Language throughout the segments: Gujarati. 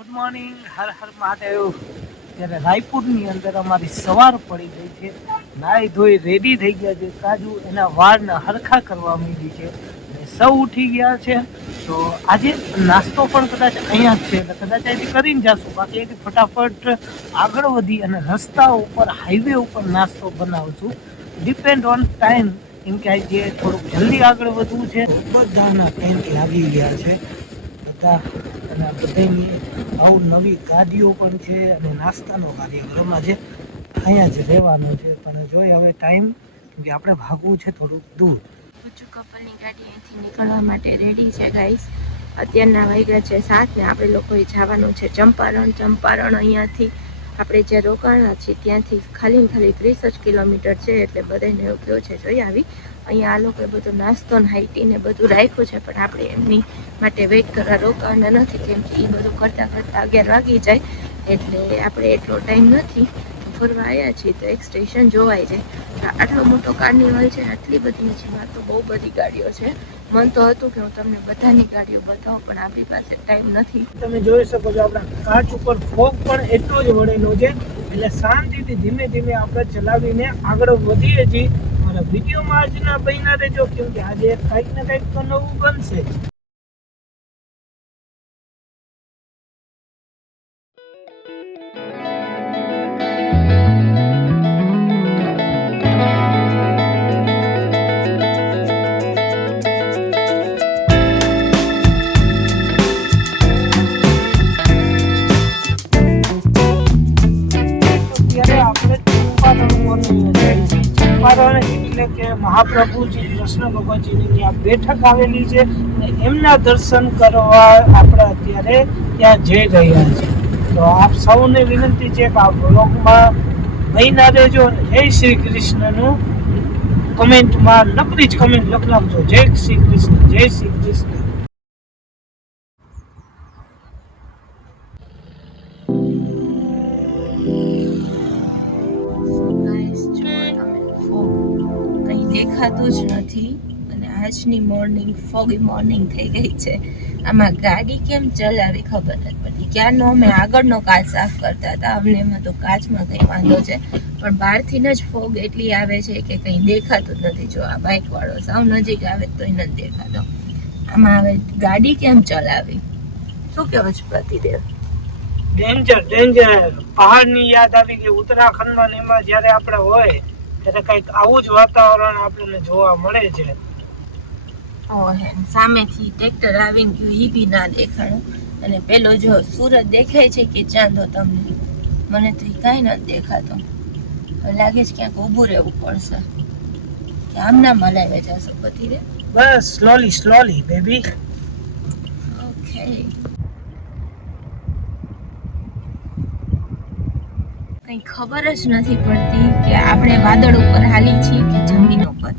Good morning Har Har Mahadev. ત્યારે રાયપુરની અંદર અમારી સવાર પડી ગઈ છે. નાહી ધોઈ રેડી થઈ ગયા છે. કાજુ એના વાળને હરખા કરવા માંડી છે. સૌ ઉઠી ગયા છે. તો આજે નાસ્તો પણ કદાચ અહીંયા જ છે. એટલે કદાચ અહીંથી કરીને જશું. બાકી અહીંથી ફટાફટ આગળ વધી અને રસ્તા ઉપર હાઈવે ઉપર નાસ્તો બનાવશું. ડિપેન્ડ ઓન ટાઈમ કેમ કે આજે થોડુંક જલ્દી આગળ વધવું છે. બધાના ટેન્ટ લાગી ગયા છે. બધા અને આ બધાની આવું નવી ગાડીઓ પણ છે અને નાસ્તાનો કાર્યક્રમ આજે અહીંયા જ રહેવાનો છે. પણ જોઈએ હવે ટાઈમ કે આપણે ભાગવું છે થોડુંક દૂર. ગુજ્જુ કપલની ગાડી અહીંથી નીકળવા માટે રેડી છે ગાઈસ અત્યારના વાગ્યા છે સાત ને આપણે લોકોએ જવાનું છે ચંપારણ. ચંપારણ અહીંયાથી આપણે જે રોકાણા છીએ ત્યાંથી ખાલી ખાલી ત્રીસ જ કિલોમીટર છે એટલે બધાને એવું કેવું છે, જોઈ આવી. અહીંયા આ લોકોએ બધો નાસ્તો ને હાઈટી ને બધું રાખ્યું છે, પણ આપણે એમની માટે વેઇટ કરવા રોકાવાના નથી કેમ કે એ બધું કરતાં કરતાં અગિયાર વાગી જાય. એટલે આપણે એટલો ટાઈમ નથી. ફરવા આવ્યા છીએ તો એક સ્ટેશન જોવાય છે. આટલો મોટો કાર્નિવલ છે, આટલી બધી વાત તો બહુ બધી ગાડીઓ છે. મન તો હતું કે હું તમને બધાની ગાડીઓ બતાવું, પણ આપણી પાસે ટાઈમ નથી. તમે જોઈ શકો છો આપણા કાચ ઉપર ફોગ પણ એટલો જ વળેલો છે, એટલે શાંતિથી ધીમે ધીમે આપણે ચલાવીને આગળ વધીએ છીએ. મારા વિડીયોમાં આજના બન્યા રહેજો, કેમ કે આજે કંઈક ને કંઈક તો નવું બનશે કૃષ્ણ ભગવાનજીની ત્યાં બેઠક આવેલી છે અને એમના દર્શન કરવા આપણે અત્યારે ત્યાં જઈ રહ્યા છીએ તો આપ સૌને વિનંતી છે કે આ બ્લોગમાં બન્યા રહેજો જય શ્રી કૃષ્ણનું કમેન્ટમાં નકરી જ કમેન્ટ લખ જય શ્રી કૃષ્ણ, જય Shri Krishna. Morning foggy morning થઈ ગઈ છે. આમાં ગાડી કેમ ચલાવી ખબર નથી પડતી. ક્યારનો અમે આગળનો કાચ સાફ કરતા હતા, અમને એમાં તો કાચમાં કંઈ વાંધો છે. પણ બહારથી જ ફોગ એટલી આવે છે કે કંઈ દેખાતું નથી. જો આ બાઇક વાળો સાવ નજીક આવે તોય નથી દેખાતો. આમાં હવે ગાડી કેમ ચલાવી? શું કહેવું છે પ્રતિદેવ? ડેન્જર ડેન્જર પહાડની યાદ આવી ગઈ. ઉત્તરાખંડમાં એમાં જ્યારે આપણે હોય, ત્યારે કંઈક આવું જ વાતાવરણ આપણને જોવા મળે છે. સામેથી ટ્રેક્ટર આવીને ગયું એ બી ના દેખાણું. અને પેલો જો સુરત દેખાય છે કે ચાંદો તમને મને તો એ કાંઈ નથી દેખાતો. લાગે છે ક્યાંક ઊભું રહેવું પડશે. કે આમ ના મલાવે જશો બધી રે બસ સ્લોલી સ્લોલી બેબી ઓકે કંઈ ખબર જ નથી પડતી કે આપણે વાદળ ઉપર હાલી છીએ કે જમીન ઉપર.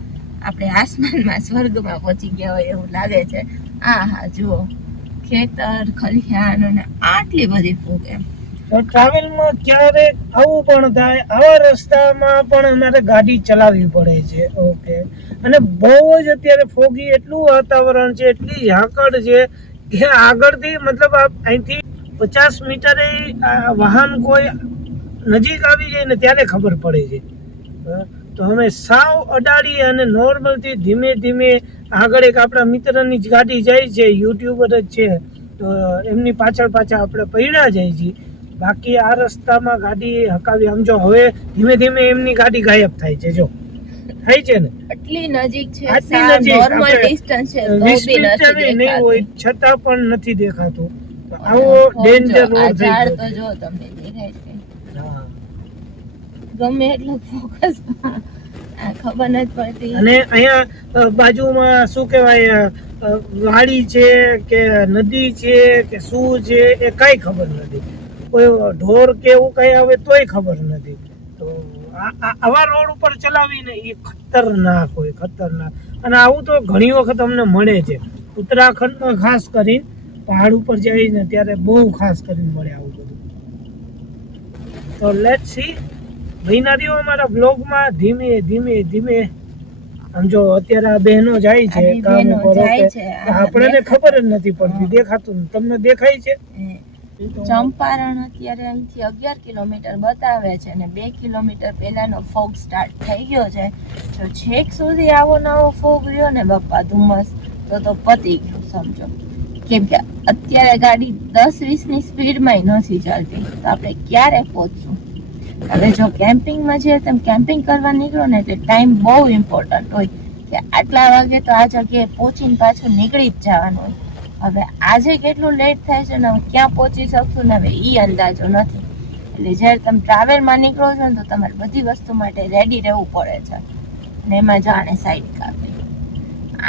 આપણે આસમાનમાં સ્વર્ગમાં પહોંચી ગયા હોય એવું લાગે છે. આ હા, જુઓ. ખેતર ખલિયાન અને આટલી બધી ફૂગ એમ. ટ્રાવેલમાં ક્યારેક આવું પણ થાય, આવા રસ્તામાં પણ અમારે ગાડી ચલાવવી પડે છે. ઓકે. અને બહુ જ અત્યારે ફોગી એટલું વાતાવરણ છે, એટલી ઝાકળ છે કે આગળથી મતલબ અહીંથી પચાસ મીટરે વાહન કોઈ નજીક આવી જાય ને ત્યારે ખબર પડે છે. તો અમે સાવ અડાડી અને નોર્મલથી ધીમે ધીમે આગળ એક આપણા મિત્રની જ ગાડી જાય છે યુટ્યુબર જ છે. તો એમની પાછળ પાછળ આપણે પૈડા જાય છીએ બાકી આ રસ્તામાં ગાડી હકાવી આમ જો હવે ધીમે ધીમે એમની ગાડી ગાયબ થાય છે જો. થાય છે ને? આટલી નજીક છે આટલી નજીક નોર્મલ ડિસ્ટન્સ છે તો બી નથી નહીં હોય છતાં પણ નથી દેખાતું. આવો ડેન્જર રોડ થઈ ગયો તો જો તમને દેખાય છે છે. ગમે એટલું ફોકસ ખબર નથી પડતી. અને અહીંયા બાજુમાં શું કહેવાય વાડી છે કે નદી છે કે શું છે એ કાંઈ ખબર નથી. કોઈ ઢોર કે એવું કંઈ આવે તોય ખબર નથી. તો આવા રોડ ઉપર ચલાવીને એ ખતરનાક હોય, ખતરનાક. અને આવું તો ઘણી વખત અમને મળે છે. ઉત્તરાખંડમાં ખાસ કરીને પહાડ ઉપર જઈને ત્યારે બહુ ખાસ કરીને મળે આવું બધું. તો લેટ સી ભાઈનારીઓ અમારા બ્લોગમાં ધીમે ધીમે ધીમે આમ જો અત્યારે આ બહેનો જાય છે કામ. આ આપણને ખબર જ નથી પડતી દેખાતું તમને દેખાય છે? ચંપારણ અત્યારે અહીંથી અગિયાર કિલોમીટર બતાવે છે અને બે કિલોમીટર પહેલાનો ફોગ સ્ટાર્ટ થઈ ગયો છે. જો છેક સુધી આવો નવો ફોગ રહ્યો ને બાપા ધુમ્મસ. તો તો પતી ગયું સમજો. કેમ કે અત્યારે ગાડી દસ વીસની સ્પીડમાં નથી ચાલતી. તો આપણે ક્યારે પહોંચશું? હવે જો કેમ્પિંગમાં છે તમે કેમ્પિંગ કરવા નીકળો ને એટલે ટાઈમ બહુ ઇમ્પોર્ટન્ટ હોય કે આટલા વાગે તો આ જગ્યાએ પહોંચીને પાછું નીકળી જ જવાનું હોય. હવે આજે કેટલું લેટ થાય છે ને હું ક્યાં પહોંચી શકશું ને હવે એ અંદાજો નથી. એટલે જ્યારે તમે ટ્રાવેલમાં નીકળો છો ને તો તમારે બધી વસ્તુ માટે રેડી રહેવું પડે છે. ને એમાં જાણે સાઈડ કાપી.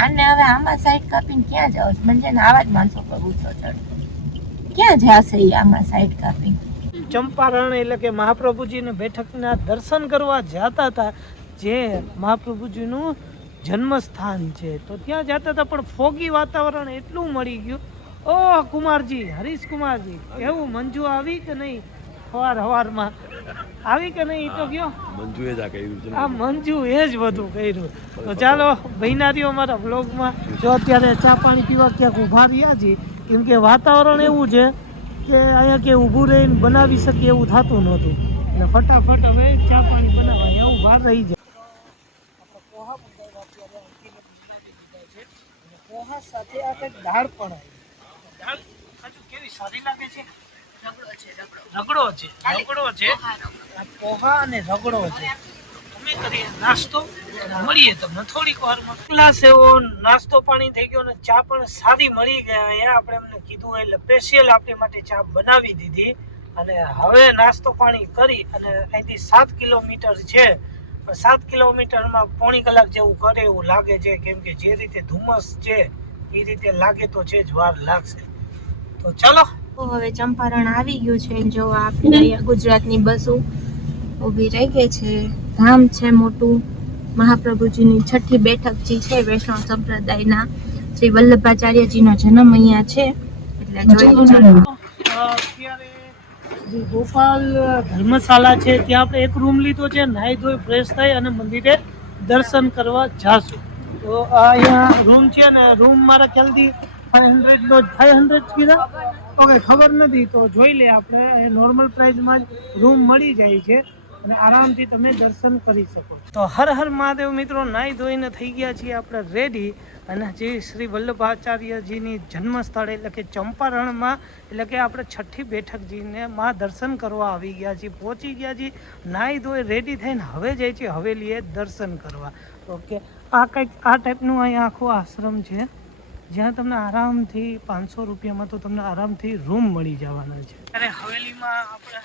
આને હવે આમાં સાઈડ કાપીને ક્યાં જાવ છો? મને આવા જ માણસો પર ગુસ્સો ચડે. ક્યાં જશે એ આમાં સાઈડ કાપી ચંપારણ એટલે કે મહાપ્રભુજીને બેઠકના દર્શન કરવા જતા હતા જે મહાપ્રભુજીનું જન્મસ્થાન છે. તો ત્યાં જતા હતા પણ ફોગી વાતાવરણ એટલું મળી ગયું. ઓ કુમારજી હરીશ કુમારજી કેવું મંજુ આવી કે નહીં? સવાર સવારમાં આવી કે નહીં? તો કયો એ જ આ કર્યું છે આ મંજુ એ જ બધું કર્યું. તો ચાલો ભૈનારીઓ અમારા બ્લોગમાં જો અત્યારે ચા પાણી પીવા ક્યાંક ઊભા રહ્યા છીએ કેમ કે વાતાવરણ એવું છે કે અહીંયા કે ઊભું રહીને બનાવી શકીએ એવું થતું નહોતું. એટલે ફટાફટ હવે ચા પાણી બનાવવા એવું બહાર રહી જાય. પોહા છે સાથે આ કંઈક દાળ પણ આવી દાળ હજુ કેવી સારી લાગે છે? રગડો છે રગડો. છે? પોહા અને રગડો છે. અમે કરીએ નાસ્તો, મળીએ તમને. થોડીક વારમાં. ગ્લાસ એવો નાસ્તો પાણી થઈ ગયો અને ચા પણ સારી મળી ગયા અહીંયા આપણે એમને કીધું એટલે સ્પેશિયલ આપણી માટે ચા બનાવી દીધી. અને હવે નાસ્તો પાણી કરી અને અહીંથી સાત કિલોમીટર છે. સાત કિલોમીટરમાં પોણી કલાક જેવું કરે એવું લાગે છે. કેમ કે જે રીતે ધુમ્મસ છે, એ રીતે લાગે તો છે જ, વાર લાગશે. તો ચલો. હવે ચંપારણ આવી ગયું છે. જો આપણે ગુજરાતની બસો ઊભી રહી ગઈ છે. ધામ છે મોટું. મહાપ્રભુજીની છઠ્ઠી બેઠક જે છે વૈષ્ણવ સંપ્રદાયના શ્રી વલ્લભાચાર્યજીનો જન્મ અહીંયા છે. એટલે. ગોપાલ ધર્મશાળા છે ત્યાં આપણે એક રૂમ લીધો છે નાહી ધોઈ ફ્રેશ થઈ અને મંદિરે દર્શન કરવા જાશું. તો આ અહીંયા રૂમ છે ને રૂમ મારા ખ્યાલથી ફાઈવ હંડ્રેડ નો ફાઈવ હંડ્રેડ કીધા? ઓકે ખબર નથી. તો જોઈ લે આપણે નોર્મલ પ્રાઇસમાં જ રૂમ મળી જાય છે. અને આરામથી તમે દર્શન કરી શકો તો હર હર મહાદેવ મિત્રો નાહી ધોઈને થઈ ગયા છીએ આપણે રેડી અને જે શ્રી વલ્લભાચાર્યજીની જન્મસ્થળ એટલે કે ચંપારણમાં એટલે કે આપણે છઠ્ઠી બેઠકજીને માં દર્શન કરવા આવી ગયા છીએ પહોંચી ગયા છીએ. નાહી ધોઈ રેડી થઈને હવે જાય છે હવેલીએ દર્શન કરવા. ઓકે આ કંઈક આ ટાઈપનું અહીંયા આખો આશ્રમ છે. જ્યાં તમને આરામથી પાંચસો રૂપિયામાં તો તમને આરામથી રૂમ મળી જવાના છે. ત્યારે હવેલીમાં આપણે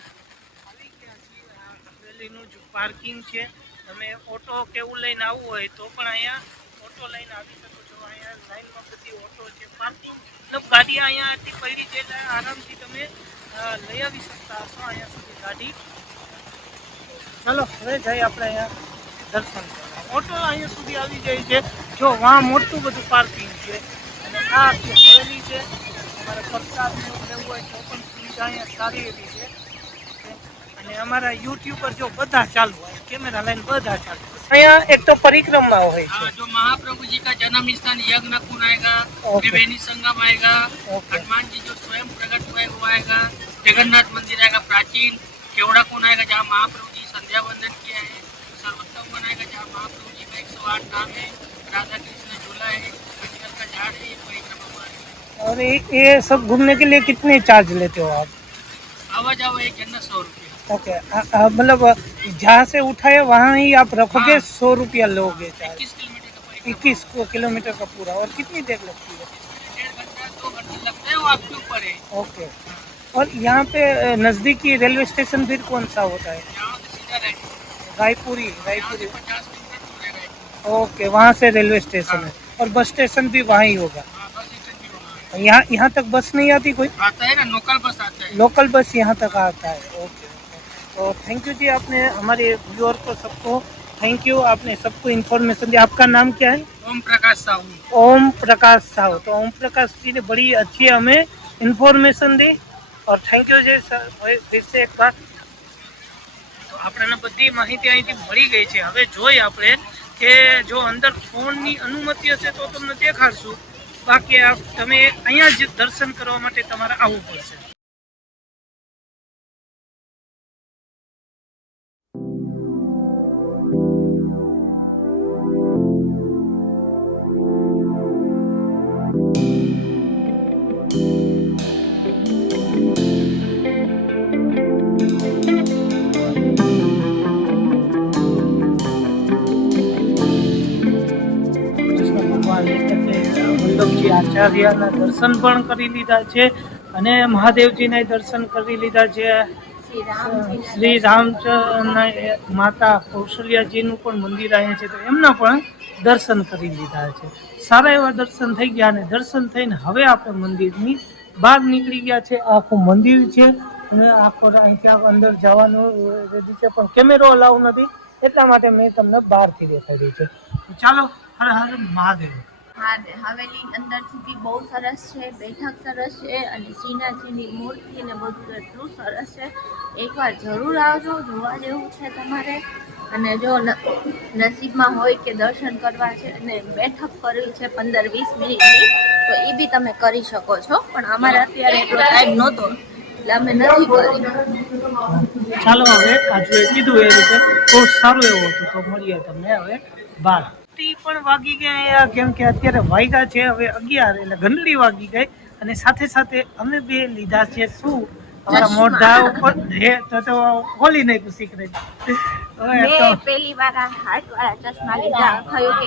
આવી ગયા છીએ આ હવેલીનું જ પાર્કિંગ છે. તમે ઓટો કે એવું લઈને આવવું હોય તો પણ અહીંયા ઓટો લઈને આવી શકો છો. અહીંયા લાઈનમાં બધી ઓટો છે. પાર્કિંગ મતલબ ગાડી અહીંયા હતી પડી છે આરામથી તમે લઈ આવી શકતા હશો અહીંયા સુધી ગાડી. ચાલો, હવે જઈએ આપણે અહીંયા દર્શન કરવા. ઓટો અહીંયા સુધી આવી જાય છે. જો, વાં મોટું બધું પાર્કિંગ છે. અને આ હવેલી છે, અમારે પ્રસાદ લેવું હોય તો પણ સુવિધા અહીંયા સારી એવી છે. અને અમારા યુટ્યુબર જો બધા ચાલુ હોય કેમેરા લઈને બધા ચાલુ અહીંયા એક તો પરિક્રમા હોય हाँ, છે जो महाप्रभु जी का जन्म स्थान यज्ञ कुंड आएगा ओके। त्रिवेणी संगम आएगा ओके। हनुमान जी जो स्वयं प्रकट हुए वो आएगा जगन्नाथ मंदिर आएगा प्राचीन केवड़ा कुंड आएगा जहाँ महाप्रभु जी संध्या वंदन किया है सर्वोत्तम वन आएगा जहाँ महाप्रभु जी का एक सौ आठ नाम है राधा कृष्ण झूला है कटकल का झाड़ है ये परिक्रमा मार्ग है और ये ये सब घूमने के लिए कितने चार्ज लेते हो आप आवा जाओ एक जन सौ रुपये ओके मतलब जहाँ से उठाए वहाँ ही आप रखोगे हाँ। सौ रुपया लोगे चार्ज। इक्कीस किलोमीटर का पूरा और कितनी देर लगती है? डेढ़ घंटा दो घंटे लगते हैं वो आपके ऊपर है। ओके। और यहाँ पे नज़दीकी रेलवे स्टेशन फिर कौन सा होता है? रायपुरी। रायपुरी ओके वहाँ से रेलवे स्टेशन है। और बस स्टेशन भी वहाँ ही होगा हाँ वहाँ है। यहाँ यहाँ तक बस नहीं आती कोई? आता है ना लोकल बस आता है। लोकल बस यहाँ तक आता है ओके। तो थैंक यू जी आपने हमारे व्यूअर को सबको थैंक यू आपने सबको इन्फॉर्मेशन दी आपका नाम क्या है ओम प्रकाश साहू ओम प्रकाश साहू तो ओम प्रकाश जी ने बड़ी अच्छी हमें इन्फॉर्मेशन दी और થેન્ક યુ છે સર ફિર સે એક બાર તો આપણને બધી માહિતી અહીંથી મળી ગઈ છે હવે જોઈ આપણે કે જો અંદર ફોનની અનુમતિ હશે તો તમને દેખાડશું બાકી આ તમે અહીંયા જ દર્શન કરવા માટે તમારે આવવું પડશે આચાર્યના દર્શન પણ કરી લીધા છે અને મહાદેવજીના દર્શન કરી લીધા છે. શ્રી રામચંદ્ર માતા કૌશલ્યાજીનું પણ મંદિર અહીંયા છે તો એમના પણ દર્શન કરી લીધા છે. સારા એવા દર્શન થઈ ગયા અને દર્શન થઈને હવે આપણે મંદિરની બહાર નીકળી ગયા છે. આખું મંદિર છે અને આખો અહીંથી અંદર જવાનું રેડી છે પણ કેમેરો અલાઉ નથી એટલા માટે મેં તમને બહારથી દેખાડી છે. ચાલો, હર હર મહાદેવ. હવેલી અંદર સુધી બહુ સરસ છે, બેઠક સરસ છે અને શ્રીનાથજીની મૂર્તિ ને બધું એટલું સરસ છે. એકવાર જરૂર આવજો, જોવા જેવું છે તમારે. અને જો નસીબમાં હોય કે દર્શન કરવા છે અને બેઠક કરવી છે પંદર વીસ મિનિટની, તો એ બી તમે કરી શકો છો. પણ અમારે અત્યારે એટલો ટાઈમ નહોતો, એટલે અમે નથી કરી. ચાલો હવે કાજુએ કીધું એ રીતે, બહુ સારું એવું હતું, તો મળીએ તમને હવે. બાર. ઘંટી પણ વાગી ગયા કેમ કે અત્યારે વાગ્યા છે હવે અગિયાર એટલે ઘંટડી વાગી ગઈ અને સાથે સાથે અમે બે લીધા છે શું? તમારા મોઢા ઉપર હે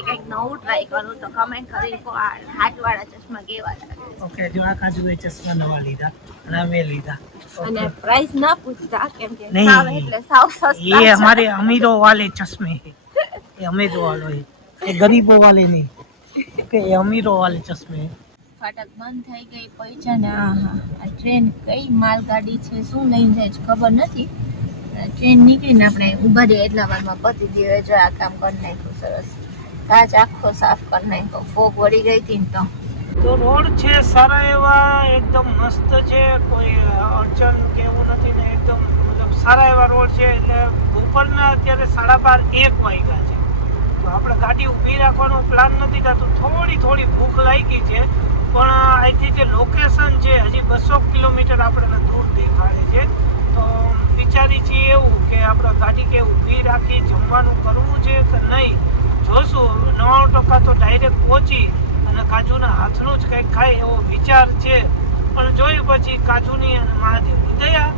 કંઈક નવું ટ્રાય કરું તો કમેન્ટ કરી કો આ હાર્ટ ચશ્મા નવા લીધા અમે લીધા. અને એ અમારે અમીરો વાલે ચશ્મે એ અમે જો વાલો હે એ ગરીબો વાલે નહીં કે અમીરો વાલે ચશ્મે. ફાટક બંધ થઈ ગઈ પૈસા ને આહા આ ટ્રેન કઈ માલગાડી છે શું લઈને જાય ખબર નથી. ટ્રેન નીકળીને આપણે ઊભા રહીએ એટલા વારમાં પતી દીધો જો આ કામ કરી નાખ્યું સરસ. કાચ આખો સાફ કરી નાખ્યો ફોગ વળી ગઈ હતી ને તો. તો રોડ છે સારા એવા એકદમ મસ્ત છે કોઈ અડચણ કે એવું નથી ને એકદમ મતલબ સારા એવા રોડ છે એટલે બપોરના અત્યારે સાડા બાર એક વાગ્યા છે. તો આપણે ગાડી ઊભી રાખવાનો પ્લાન નથી થતો. થોડી થોડી ભૂખ લાગી છે, પણ અહીંથી જે લોકેશન છે, હજી બસો કિલોમીટર આપણે દૂર દેખાડે છે. તો વિચારી છીએ એવું કે આપણે ગાડી કે ઊભી રાખી જમવાનું કરવું છે કે નહીં, જોશું. નવ્વાણું ટકા તો ડાયરેક્ટ પહોંચી અને કાજુના હાથનું જ કંઈક ખાય એવો વિચાર છે. પણ જોયું પછી કાજુની અને મહાદેવની દયા.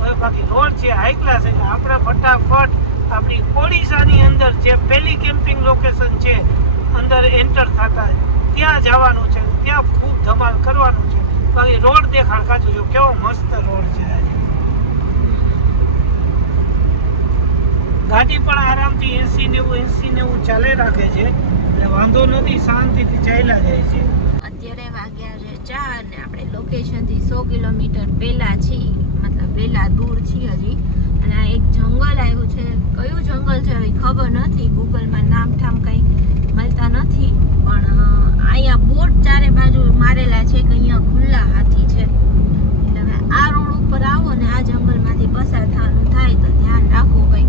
હવે બાકી રોડ છે હાઈ ક્લાસ એટલે આપણે ફટાફટ આપણી ઓડિશાની અંદર જે પહેલી કેમ્પિંગ લોકેશન છે, અંદર એન્ટર થતા ત્યાં જવાનું છે, ત્યાં ખૂબ ધમાલ કરવાનું છે. બાકી રોડ દેખાડ કાચું જો કેવો મસ્ત રોડ છે ગાડી પણ આરામથી એસી નેવું એસી નેવું ચાલે રાખે છે, એટલે વાંધો નથી, શાંતિથી ચાલ્યા જાય છે. અત્યારે વાગ્યા છે ચાર અને આપણે લોકેશનથી સો કિલોમીટર પહેલાં છીએ, મતલબ પહેલાં દૂર છીએ હજી. અને આ એક જંગલ આવ્યું છે. કયું જંગલ છે હવે ખબર નથી. ગૂગલમાં નામ ઠામ કંઈ મળતા નથી. પણ અહીંયા બોટ ચારે બાજુ મારેલા છે કે અહીંયા ખુલ્લા હાથી છે. એટલે હવે આ રોડ ઉપર આવો ને આ જંગલમાંથી પસાર થવાનું થાય તો ધ્યાન રાખો ભાઈ.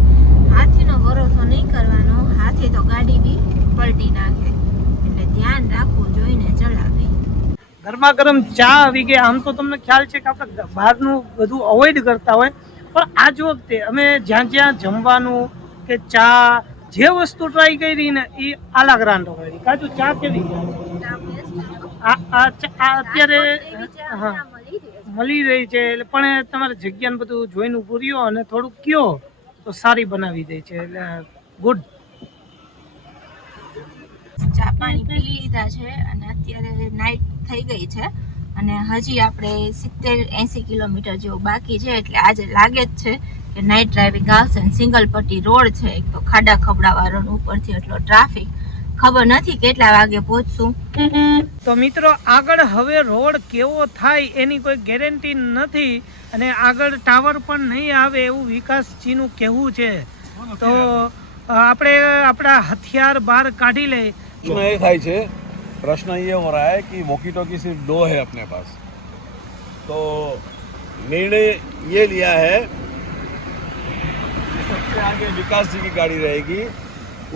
હાથીનો ભરોસો નહીં કરવાનો. હાથી તો ગાડી બી પલટી નાખે. એટલે ધ્યાન રાખવું જોઈને ચલાવી. ગરમા ગરમ ચા આવી ગયા આમ તો તમને ખ્યાલ છે કે આપણે બહારનું બધું અવોઇડ કરતા હોય. પણ આજ વખતે અમે જ્યાં જ્યાં જમવાનું કે ચા જે વસ્તુ ટ્રાય કરી ને એ આલા ગ્રાન્ડ હોય. કાજુ ચા કેવી આ આ આ અત્યારે, હા, મળી રહી છે. એટલે પણ તમારે જગ્યાને બધું જોઈને ઊભું રહ્યો અને થોડુંક કયો તો સારી બનાવી દે છે. એટલે ગુડ. ચા પાણી પી લીધા છે અને અત્યારે નાઇટ થઈ ગઈ છે. અને હજી આપણે સિત્તેર એંસી કિલોમીટર જેવું બાકી છે એટલે આજે લાગે જ છે કે નાઇટ ડ્રાઇવિંગ આવશે ને સિંગલ પટ્ટી રોડ છે એક તો ખાડા ખબડાવાળો ઉપરથી એટલો ટ્રાફિક ખબર નથી કેટલા વાગે પહોંચશું. તો મિત્રો આગળ હવે રોડ કેવો થાય એની કોઈ ગેરંટી નથી અને આગળ ટાવર પણ નહીં આવે એવું વિકાસજીનું કહેવું છે. તો આપણે આપણા હથિયાર બહાર કાઢી લઈએ થાય છે प्रश्न ये हो रहा है कि वॉकी टॉकी सिर्फ दो है अपने पास तो निर्णय ये लिया है कि सबसे आगे विकास जी की गाड़ी रहेगी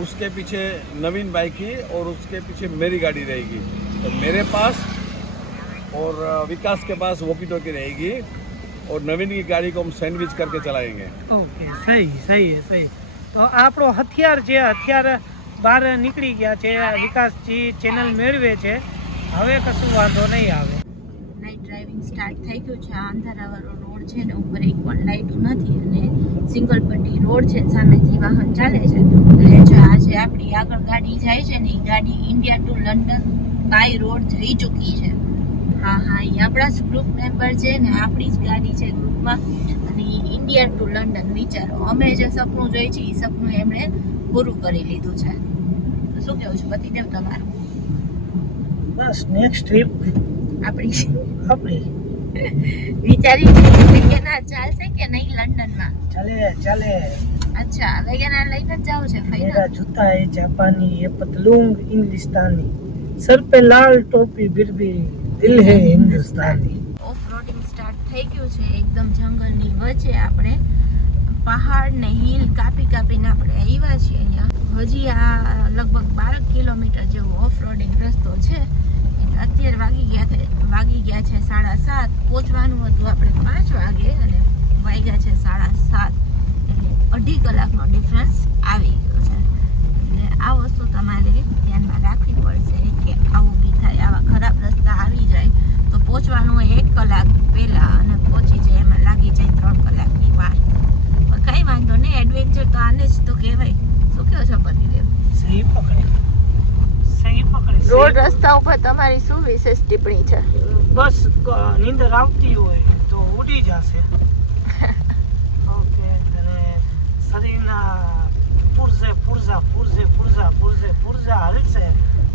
उसके पीछे नवीन भाई की और उसके पीछे मेरी गाड़ी रहेगी तो मेरे पास और अ, विकास के पास वॉकी टॉकी रहेगी और नवीन की गाड़ी को हम सैंडविच करके चलाएंगे ઓકે સહી સહી સહી તો આ આપણો હથિયાર છે હથિયાર બહાર નીકળી ગયા છે વિકાસજી ચેનલ મેળવે છે. હવે કશું વાંધો નહીં આવે. નાઇટ ડ્રાઇવિંગ સ્ટાર્ટ થઈ ગયું છે. આ અંધારાવાળો રોડ છે ને, ઉપર એક પણ લાઇટો નથી અને સિંગલ પટ્ટી રોડ છે. સામેથી વાહન ચાલે છે, એટલે જો આ જે આપણી આગળ ગાડી જાય છે ને એ ગાડી India to London by road જઈ ચૂકી છે. હા હા એ આપણા જ ગ્રુપ મેમ્બર છે ને, આપણી જ ગાડી છે ગ્રુપમાં અને ઇન્ડિયા ટુ લંડન વિચારો. અમે જે સપનું જોઈએ છીએ એ સપનું એમણે પૂરું કરી લીધું છે. શું કેવું છું? પતિદેવ તમારું? બસ નેક્સ્ટ ટ્રીપ આપણી આપણી. વિચારી છે લગેના ચાલશે કે નહીં લંડનમાં? ચાલે ચાલે. અચ્છા લગેના લઈને જ જાવ છે ફાઈનલ જૂતા એ જાપાની એ પતલુંગ ઇંગ્લિસ્તાની. સર પે લાલ ટોપી બિરબી દિલ હે હિન્દુસ્તાની. ઓફ રોડિંગ સ્ટાર્ટ થઈ ગયું છે. એકદમ જંગલની વચ્ચે આપણે પહાડ ને હિલ કાપી કાપીને આપણે આવ્યા છીએ અહીંયા. હજી આ લગભગ બાર કિલોમીટર જેવો ઓફ રોડિંગ રસ્તો છે. અત્યારે વાગી ગયા છે, વાગી ગયા છે સાડા સાત. પહોંચવાનું હતું આપણે પાંચ વાગે અને વાગ્યા છે સાડા સાત. એટલે અઢી કલાકનો ડિફરન્સ આવી ગયો છે. એટલે આ વસ્તુ તમારે ધ્યાનમાં રાખવી પડશે કે આવું બી થાય, આવા ખરાબ રસ્તા આવી જાય, તો પહોંચવાનું એક કલાક પહેલાં અને પહોંચી જાય એમાં લાગી જાય ત્રણ કલાકની વાર. વાંધો નહીં એડવેન્ચર તો આને જ તો કહેવાય. શું કહો છો પતિદેવ? સહી પકડે. સહી પકડે. રોડ રસ્તા ઉપર તમારી શું વિશેષ ટિપ્પણી છે? બસ નીંદર આવતી હોય તો ઉડી જશે. ઓકે અને શરીરના પુરજે પુરજા પુરજે પુરજા પુરજે પુરજા હલશે.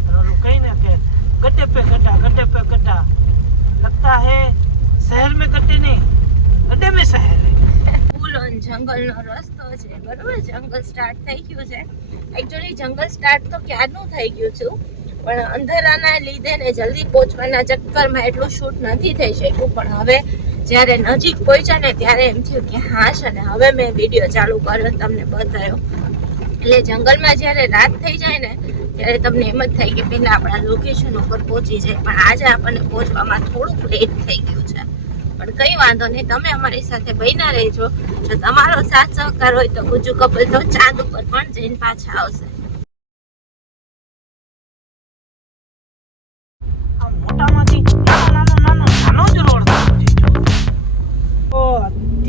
અને ઓલું કહીને કે ગડ્ડે પે ગડ્ડા ગડ્ડે પે ગડ્ડા. લગતા હે જંગલનો રસ્તો છે, બરોબર? જંગલ સ્ટાર્ટ થઈ ગયું છે. એકચ્યુઅલી જંગલ સ્ટાર્ટ તો ક્યારનું થઈ ગયું છું? પણ અંધારાના લીધે ને જલ્દી પહોંચવાના ચક્કરમાં એટલું શૂટ નથી થઈ શક્યું. પણ હવે જ્યારે નજીક પહોંચ્યા ને ત્યારે એમ થયું કે હા છે ને હવે મેં વીડિયો ચાલુ કર્યો, તમને બતાવ્યો એટલે જંગલમાં જ્યારે રાત થઈ જાય ને, ત્યારે તમને એમ જ થાય કે પહેલાં આપણા લોકેશન ઉપર પહોંચી જાય. પણ આજે આપણને પહોંચવામાં થોડુંક લેટ થઈ ગયું. પણ કંઈ વાંધો નહીં. તમે અમારી સાથે બન્યા રહેજો. જો તમારો સાથ સહકાર હોય તો ગુજુ કપલ તો ચાંદ ઉપર પણ જઈને પાછા આવશે.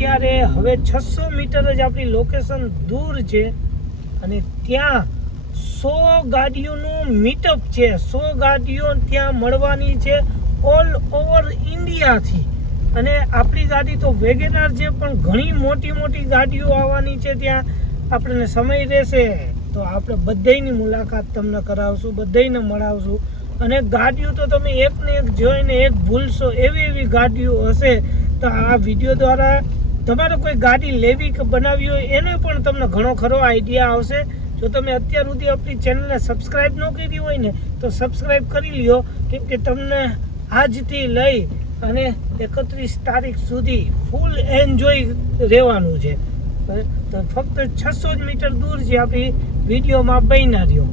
અત્યારે હવે છસો મીટર જ આપણી લોકેશન દૂર છે અને ત્યાં સો ગાડીઓનું મીટઅપ છે. સો ગાડીઓ ત્યાં મળવાની છે ઓલ ઓવર ઇન્ડિયાથી અને આપણી ગાડી તો વેગેનાર છે, પણ ઘણી મોટી મોટી ગાડીઓ આવવાની છે ત્યાં. આપણને સમય રહેશે, તો આપણે બધાની મુલાકાત તમને કરાવશું, બધાયને મળાવશું. અને ગાડીઓ તો તમે એકને એક જોઈને એક ભૂલશો, એવી એવી ગાડીઓ હશે, તો આ વીડિયો દ્વારા તમારે કોઈ ગાડી લેવી કે બનાવવી હોય, એનો પણ તમને ઘણો ખરો આઈડિયા આવશે. જો તમે અત્યાર સુધી આપણી ચેનલને સબસ્ક્રાઈબ ન કરી હોય ને, તો સબસ્ક્રાઈબ કરી લ્યો, કેમ કે તમને આજથી લઈ અને એકત્રીસ તારીખ સુધી ફૂલ એન્જોય રહેવાનું છે. તો ફક્ત છસો જ મીટર દૂર છે આપણી વિડીયોમાં બન્યા રહ્યો.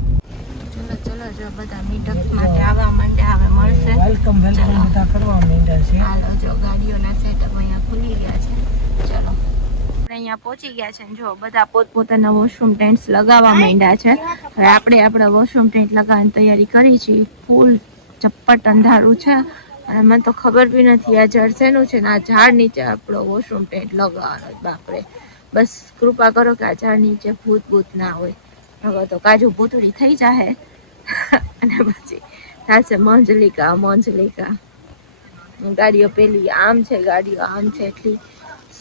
જો બધા મીટઅપ માટે આવવા માંડ્યા હવે મળશે. વેલકમ વેલકમ બધા કરવા માંડ્યા છે. હાલો જો ગાડીઓના સેટઅપ અહીંયા ખુલી ગયા છે. ચલો. અહીંયા પહોંચી ગયા છે જો બધા પોતપોતાના વોશરૂમ ટેન્ટ્સ લગાવવા માંડ્યા છે. હવે આપણે આપણા વોશરૂમ ટેન્ટ લગાવવાની તૈયારી કરી છે ફૂલ ચપ્પટ અંધારું છે. અને મને તો ખબર બી નથી, આ ઝાડ શેનું છે ને? આ ઝાડ નીચે આપણો વોશરૂમ ટેન્ટ લગાવવાનો. બાપરે. બસ કૃપા કરો કે આ ઝાડ નીચે ભૂત ભૂત ના હોય. હવે તો કાજુ ભૂતળી થઈ જાહે. અને પછી થશે મંજલિકા મંજલિકા. ગાડીઓ પેલી આમ છે, ગાડીઓ આમ છે, એટલી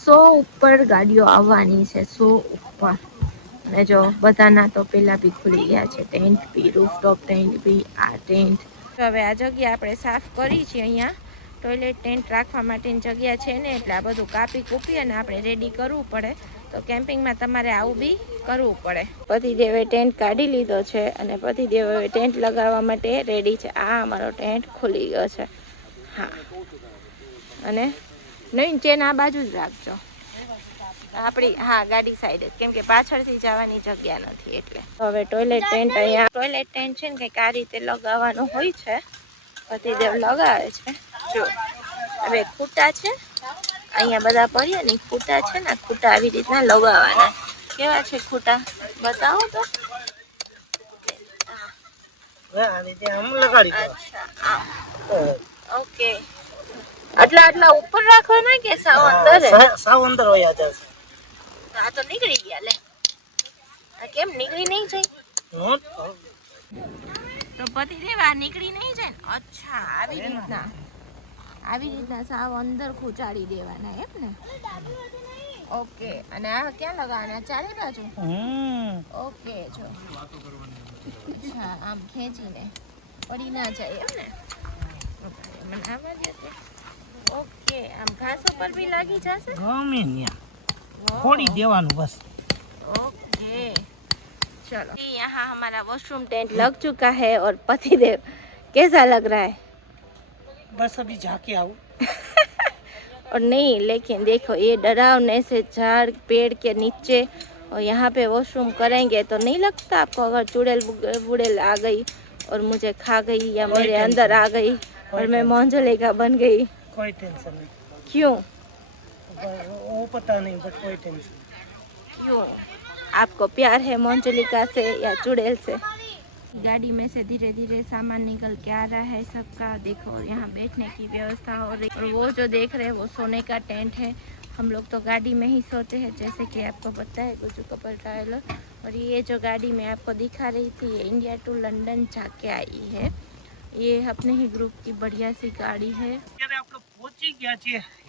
સો ઉપર ગાડીઓ આવવાની છે, સો ઉપર. અને જો બધાના તો પેલા બી ખુલી ગયા છે, ટેન્ટ બી રૂફટોપ ટેન્ટ બી, આ ટેન્ટ હવે આ જગ્યા આપણે સાફ કરી છે અહીંયા. ટોયલેટ ટેન્ટ રાખવા માટેની જગ્યા છે ને, એટલે આ બધું કાપી કૂપી અને આપણે રેડી કરવું પડે. તો કેમ્પિંગમાં તમારે આવું બી કરવું પડે. પતિદેવે ટેન્ટ કાઢી લીધો છે અને પતિદેવ ટેન્ટ લગાવવા માટે રેડી છે. આ અમારો ટેન્ટ ખુલી ગયો છે. હા. અને નહીં ચેન આ બાજુ જ રાખજો. આપણી હા ગાડી સાઈડ જ. કેમ કે પાછળથી જવાની જગ્યા નથી એટલે. હવે ટોયલેટ ટેન્ટ અહીંયા ટોયલેટ ટેન્ટ છે ને કંઈક આ રીતે લગાવવાનું હોય છે. પતિદેવ લગાવે છે. જો હવે ખૂટા છે. અહીંયા બધા પડ્યા ને ખૂટા છે ને ખૂટા આવી રીતના લગાવવાના. કેવા છે ખૂટા? બતાવો તો. આ રીતે આમ લગાડી દો. અચ્છા આ ઓકે. આટલા આટલા ઉપર રાખવાના કે સાવ અંદર સાવ અંદર હોય જશે આ તો નીકળી ગયા લે. આ કેમ નીકળી નહીં જાય? તો પતિ દેવા નીકળી નહીં જાય ને? અચ્છા આવી રીતના. આવી રીતના સાવ અંદર ખૂંચાડી દેવાના એમ ને? ઓકે અને આ ક્યાં લગાવવાના? ચારે બાજુ? હમ. ઓકે જો. અચ્છા આમ ખેંચીને પડી ના જાય એમ ને? મને આવવા દે ઓકે આમ ઘાસ ઉપર બી લાગી જશે? ગમે ત્યાં. ફોડી દેવાનું બસ ओके चलो यहाँ हमारा वॉशरूम टेंट लग चुका है और पतिदेव कैसा लग रहा है બસ અભી જાકે આવું और नहीं लेकिन देखो ये डरावने से झाड़ पेड़ के नीचे और यहाँ पे वॉशरूम करेंगे तो नहीं लगता आपको अगर चुड़ैल बुग- बुड़ैल आ गई और मुझे खा गई या मेरे अंदर आ गई और मैं मोंजलेगा बन गई કોઈ ટેન્શન નહીં क्यों वो पता नहीं बट कोई टेंशन क्यों आपको प्यार है मोंजलिका से या चुड़ैल से? गाड़ी में से धीरे धीरे सामान निकल के आ रहा है सबका। देखो यहाँ बैठने की व्यवस्था हो रही और वो जो देख रहे हैं वो सोने का टेंट है। हम लोग तो गाड़ी में ही सोते हैं जैसे कि आपको पता है गुजू कपल ट्रावलर और ये जो गाड़ी मैं आपको दिखा रही थी ये इंडिया टू लंदन जाके आई है। ये अपने ही ग्रुप की बढ़िया सी गाड़ी है।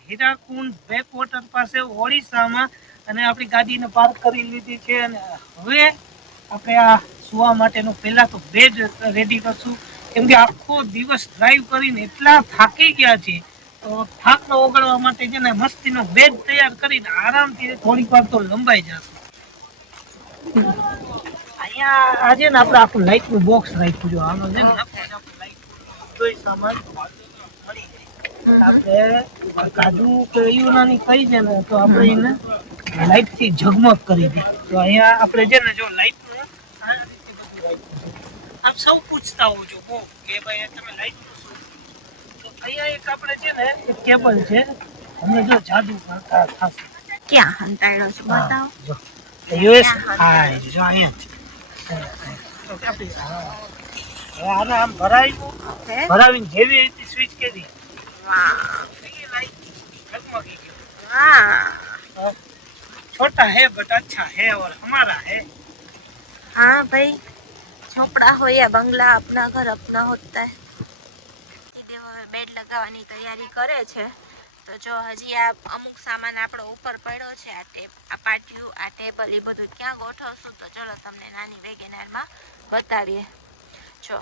હીરાકુંડ બેક વોટર પાસે ઓડિશામાં અને આપણી ગાડીને પાર્ક કરી લીધી છે અને હવે આપણે આ સુવા માટેનું પહેલા તો બેડ રેડી કરશું. કેમ કે આખો દિવસ ડ્રાઈવ કરીને એટલા થાકી ગયા છે. તો થાકનો ઓગળવા માટે છે ને મસ્તીનો બેડ તૈયાર કરીને આરામથી થોડીક વાર તો લંબાઈ જશે. અહીંયા આજે ને આપણે આખું લાઇટનું બોક્સ રાખ્યું છે. આનો છે ને જ light જોઈ સામાન. આપણે કાજુ કે યુનાની કઈ છે ને તો આપણે એને લાઈટથી ઝગમગ કરી દે તો અહીંયા આપણે છે ને જો લાઈટ આપ સૌ પૂછતા હોજો છો કે ભાઈ તમે લાઈટ શું? અહીંયા એક આપણે છે ને કેબલ છે. અમે જો જાદુ કરતા ક્યાં હંતાડો હા જો. અહીંયા છે આને આમ ભરાવીને જેવી રીતે સ્વિચ કરી. वाह લાઈટ ઝગમગી ગયું हाँ छोटा है बट अच्छा है और हमारा है हाँ भाई झोपड़ा हो या बंगला अपना घर अपना होता है સીધે હવે બેડ લગાવવાની તૈયારી કરે છે તો જો હજી આ અમુક સામાન આપણો ઉપર પડ્યો છે આ ટેપ આ પાટિયું આ ટેબલ એ બધું ક્યાં ગોઠવશું તો ચલો તમને નાની વેગેનારમાં બતાવીએ જો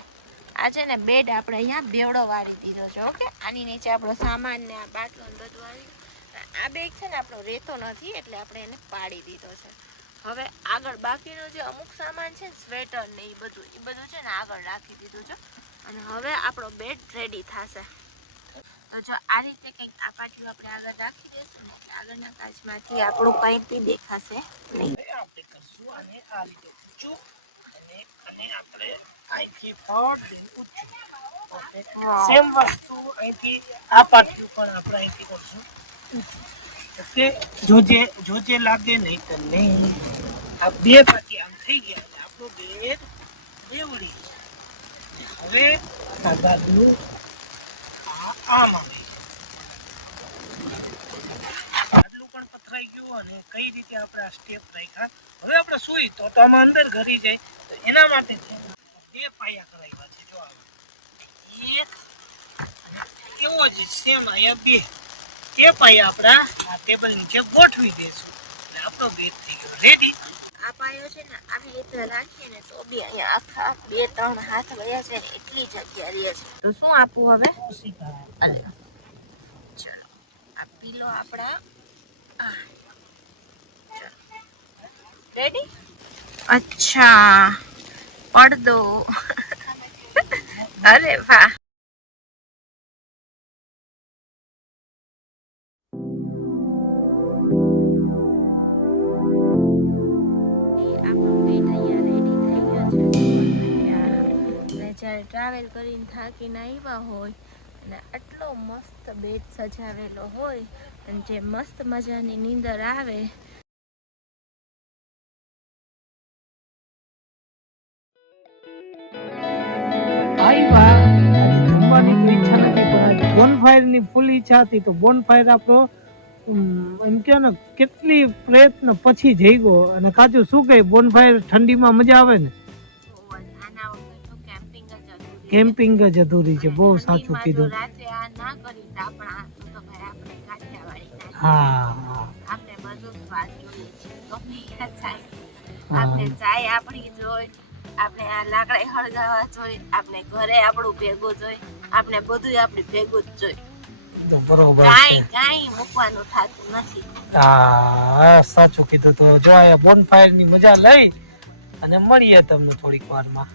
આ છે ને બેડ આપણે અહીંયા બેવડો વાળી દીધો છે, ઓકે? આની નીચે આપણો સામાન ને આ બાટલો ને બધું આવી આ બેગ છે ને આપણો રહેતો નથી, એટલે આપણે એને પાડી દીધો છે. હવે આગળ બાકીનો જે અમુક સામાન છે, સ્વેટર ને એ બધું એ બધું છે ને આગળ રાખી દીધું છે. અને હવે આપણો બેડ રેડી થશે. તો જો આ રીતે કંઈક આ પાટીઓ આપણે આગળ રાખી દઈશું ને આગળના કાચમાંથી આપણું કંઈ બી દેખાશે નહીં. અને આપણે અહીંથી ઓકે. સેમ વસ્તુ અહીંથી આ પાટિયું પણ આપણે અહીંથી કરશું. ઓકે. જોજે જોજે લાગે નહીં તો નહીં. આ બે પાટી આમ થઈ ગયા અને આપણો બેડ બેવડી ગયો. હવે આ બાજુ આ આમ આવે ગયું અને કઈ રીતે આપણે આ સ્ટેપ રાખ્યા. હવે આપણે સુઈ તો તો આમાં અંદર ઘરી જાય. તો એના માટે બે પાયા કરાવ્યા છે. જો આવે એક એવો જ સેમ અહીંયા બે. એ પાયા આપણા આ ટેબલ નીચે ગોઠવી દેશું એટલે આપણો બેટ થઈ ગયો. રેડી આ પાયો છે ને આ રીતે રાખીએ ને તો બી અહીંયા આખા બે ત્રણ હાથ વયા છે ને એટલી જગ્યા રહે છે. તો શું આપવું હવે? ખુશી ચલો. આ પીલો આપણા રેડી અચ્છા. પડદો. અરે વાહ. જ્યારે ટ્રાવેલ કરીને થાકીને આવ્યા હોય અને આટલો મસ્ત બેડ સજાવેલો હોય અને જે મસ્ત મજાની નીંદર આવે આવ્યા જમવાની તો ઈચ્છા નથી પણ આજે ફૂલ ઈચ્છા હતી તો બોનફાયર આપણો એમ કે ને કેટલી પ્રયત્ન પછી જઈ ગયો અને કાચું શું કહે બોનફાયર ઠંડીમાં મજા આવે ને? કેમ્પિંગ જ અધૂરી છે બહુ સાચું કીધું. હા આપણે બધું સ્વાદ જોઈએ છે. આપણે ચાય આપણી જોઈ આપણે આ લાકડા હળગાવા જોઈએ આપણે ઘરે આપણું ભેગું જોઈએ આપણે બધું આપણે ભેગું જ જોઈએ તો બરોબર કાંઈ કાઈ મૂકવાનું થતું નથી. હા સાચું કીધું તો. જો આ બોનફાયરની મજા લઈ અને મળીએ તમને થોડીક વારમાં.